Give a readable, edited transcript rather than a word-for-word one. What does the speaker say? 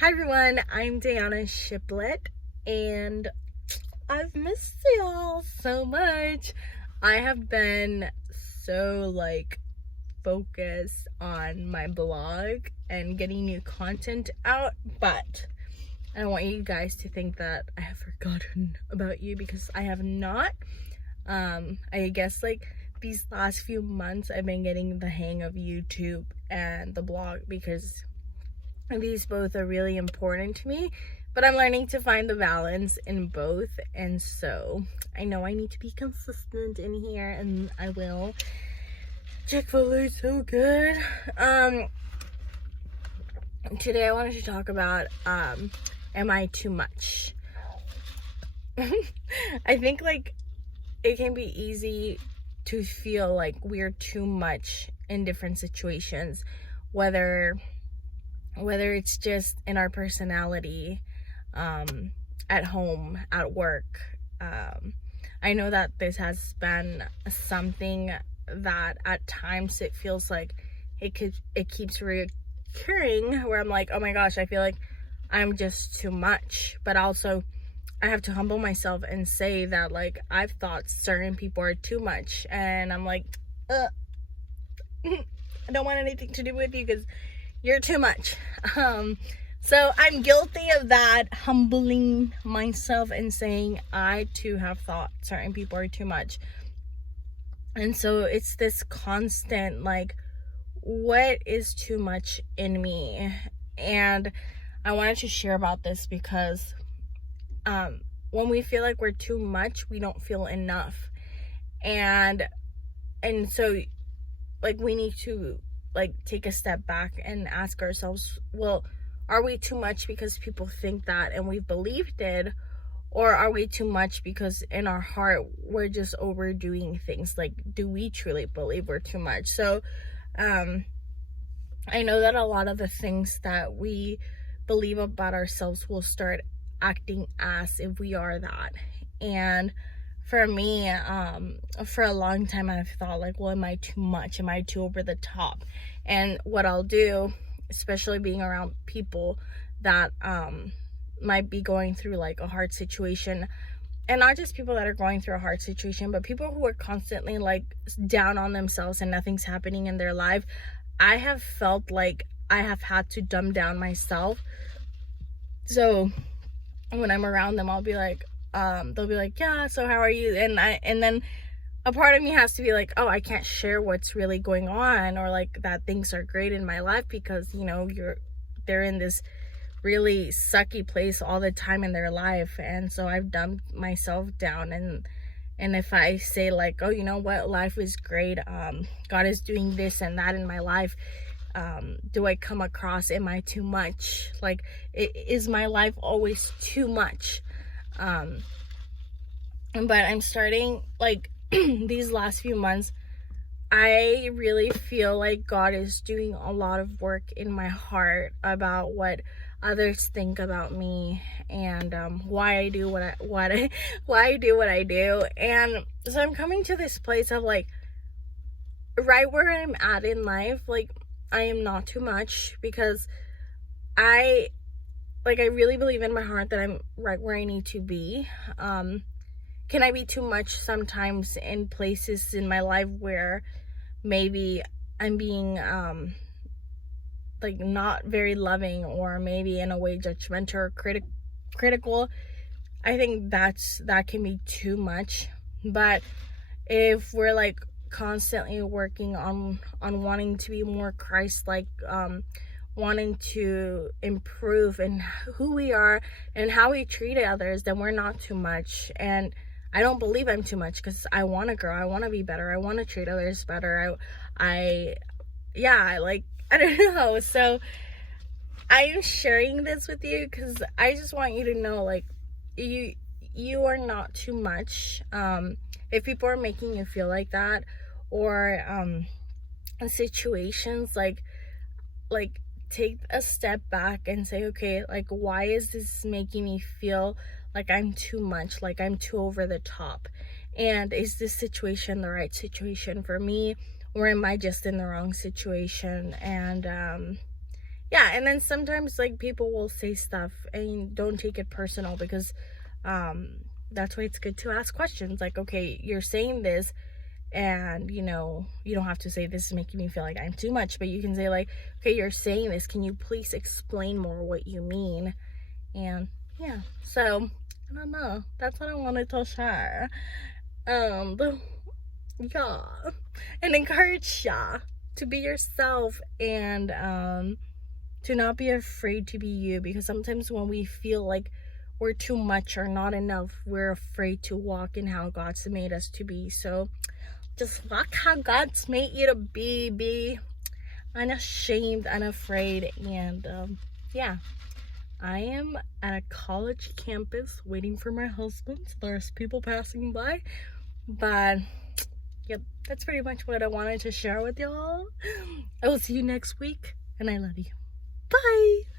Hi everyone, I'm Diana Shiplet and I've missed y'all so much. I have been so focused on my blog and getting new content out, but I don't want you guys to think that I have forgotten about you, because I have not. I guess these last few months I've been getting the hang of YouTube and the blog, because these both are really important to me, but I'm learning to find the balance in both. And so I know I need to be consistent in here, and I will. Chick-fil-A is so good. Today I wanted to talk about am I too much? I think it can be easy to feel like we're too much in different situations, whether it's just in our personality, at home, at work. I know that this has been something that at times it feels like it keeps recurring, where I'm like, oh my gosh, I feel like I'm just too much. But also I have to humble myself and say that I've thought certain people are too much, and I'm like, I don't want anything to do with you because you're too much. So I'm guilty of that, humbling myself and saying I too have thought certain people are too much. And so it's this constant what is too much in me? And I wanted to share about this because when we feel like we're too much, we don't feel enough. And so we need to take a step back and ask ourselves, well, are we too much because people think that and we've believed it, or are we too much because in our heart we're just overdoing things? Do we truly believe we're too much? So I know that a lot of the things that we believe about ourselves will start acting as if we are that. And for me, for a long time I've thought well, am I too much? Am I too over the top? And what I'll do, especially being around people that might be going through a hard situation, and not just people that are going through a hard situation, but people who are constantly down on themselves and nothing's happening in their life, I have felt like I have had to dumb down myself. So when I'm around them, I'll be they'll be like, yeah, so how are you? And then a part of me has to be oh, I can't share what's really going on, or that things are great in my life, because they're in this really sucky place all the time in their life. And so I've dumped myself down, and if I say oh, you know what, life is great, God is doing this and that in my life, do I come across, am I too much? Is my life always too much? But I'm starting these last few months, I really feel like God is doing a lot of work in my heart about what others think about me, and why I do what I do. And so I'm coming to this place of right where I'm at in life, I am not too much, because I really believe in my heart that I'm right where I need to be. Can I be too much sometimes in places in my life where maybe I'm being not very loving, or maybe in a way judgmental or critical? I think that can be too much. But if we're constantly working on wanting to be more Christ-like, wanting to improve in who we are and how we treat others, then we're not too much. And I don't believe I'm too much, because I want to grow, I want to be better, I want to treat others better. I don't know. So I am sharing this with you because I just want you to know you are not too much. If people are making you feel like that, or in situations take a step back and say, okay, why is this making me feel like I'm too much, like I'm too over the top? And is this situation the right situation for me, or am I just in the wrong situation? And yeah, and then sometimes like people will say stuff and don't take it personal, because that's why it's good to ask questions. Like, okay, you're saying this, and you know, you don't have to say this is making me feel like I'm too much, but you can say like, okay, you're saying this, can you please explain more what you mean? And yeah, so I don't know, that's what I wanted to share. Yeah, and encourage ya to be yourself, and to not be afraid to be you, because sometimes when we feel like we're too much or not enough, we're afraid to walk in how God's made us to be. So just walk how God's made you to be unashamed, unafraid. And yeah, I am at a college campus waiting for my husband. There's people passing by, but yep, that's pretty much what I wanted to share with y'all. I will see you next week, and I love you. Bye.